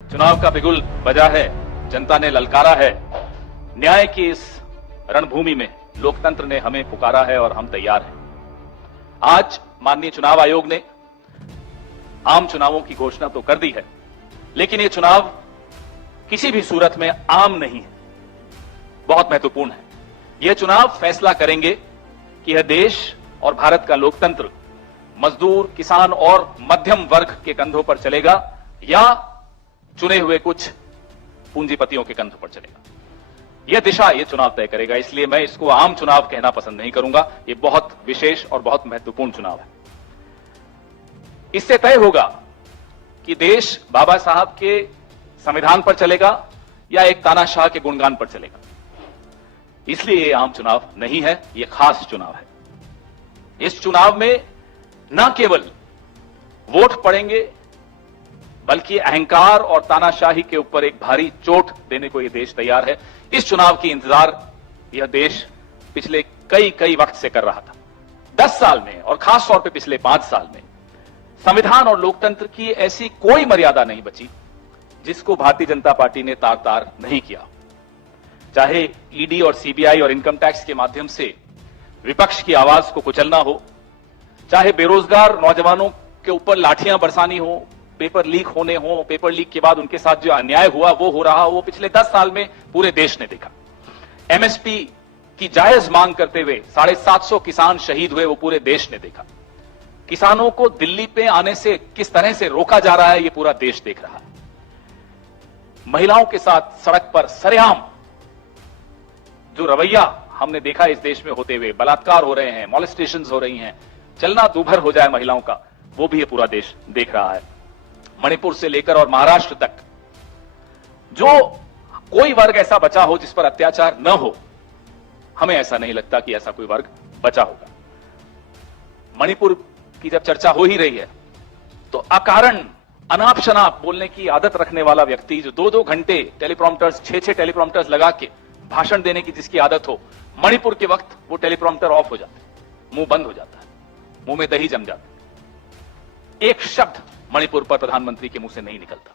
चुनाव का बिगुल बजा है, जनता ने ललकारा है। न्याय की इस रणभूमि में लोकतंत्र ने हमें पुकारा है और हम तैयार हैं। आज माननीय चुनाव आयोग ने आम चुनावों की घोषणा तो कर दी है, लेकिन ये चुनाव किसी भी सूरत में आम नहीं है, बहुत महत्वपूर्ण है। यह चुनाव फैसला करेंगे कि यह देश और भारत का लोकतंत्र मजदूर, किसान और मध्यम वर्ग के कंधों पर चलेगा या चुने हुए कुछ पूंजीपतियों के कंधों पर चलेगा। यह दिशा यह चुनाव तय करेगा। इसलिए मैं इसको आम चुनाव कहना पसंद नहीं करूंगा। यह बहुत विशेष और बहुत महत्वपूर्ण चुनाव है। इससे तय होगा कि देश बाबा साहब के संविधान पर चलेगा या एक तानाशाह के गुणगान पर चलेगा। इसलिए यह आम चुनाव नहीं है, यह खास चुनाव है। इस चुनाव में न केवल वोट पड़ेंगे, बल्कि अहंकार और तानाशाही के ऊपर एक भारी चोट देने को यह देश तैयार है। इस चुनाव की इंतजार यह देश पिछले कई वक्त से कर रहा था। 10 साल में और खास तौर पे पिछले 5 साल में संविधान और लोकतंत्र की ऐसी कोई मर्यादा नहीं बची जिसको भारतीय जनता पार्टी ने तार-तार नहीं किया। चाहे ईडी और सीबीआई और इनकम टैक्स के माध्यम से विपक्ष की आवाज को कुचलना हो, चाहे बेरोजगार नौजवानों के ऊपर लाठियां बरसानी हो, पेपर लीक होने हो, पेपर लीक के बाद उनके साथ जो अन्याय हुआ वो हो रहा हो, वो पिछले 10 साल में पूरे देश ने देखा। एमएसपी की जायज मांग करते हुए 750 किसान शहीद हुए, वो पूरे देश ने देखा। किसानों को दिल्ली पे आने से किस तरह से रोका जा रहा है, ये पूरा देश देख रहा है। महिलाओं के साथ सड़क पर सरेआम जो रवैया हमने देखा इस देश में होते हुए, बलात्कार हो रहे हैं, मॉलेस्टेशंस हो रही हैं, चलना दूभर हो जाए महिलाओं का, वो भी ये पूरा देश देख रहा है। मणिपुर से लेकर और महाराष्ट्र तक जो कोई वर्ग ऐसा बचा हो जिस पर अत्याचार न हो, हमें ऐसा नहीं लगता कि ऐसा कोई वर्ग बचा होगा। मणिपुर की जब चर्चा हो ही रही है तो अकारण अनाप शनाप बोलने की आदत रखने वाला व्यक्ति जो 2-2 घंटे टेलीप्रॉम्प्टर्स, 6-6 टेलीप्रॉम्प्टर्स लगा के भाषण देने की जिसकी आदत हो, मणिपुर के वक्त वो टेलीप्रॉम्प्टर ऑफ हो जाते, मुंह बंद हो जाता है, मुंह में दही जम जाता है। एक शब्द मणिपुर पर प्रधानमंत्री के मुंह से नहीं निकलता।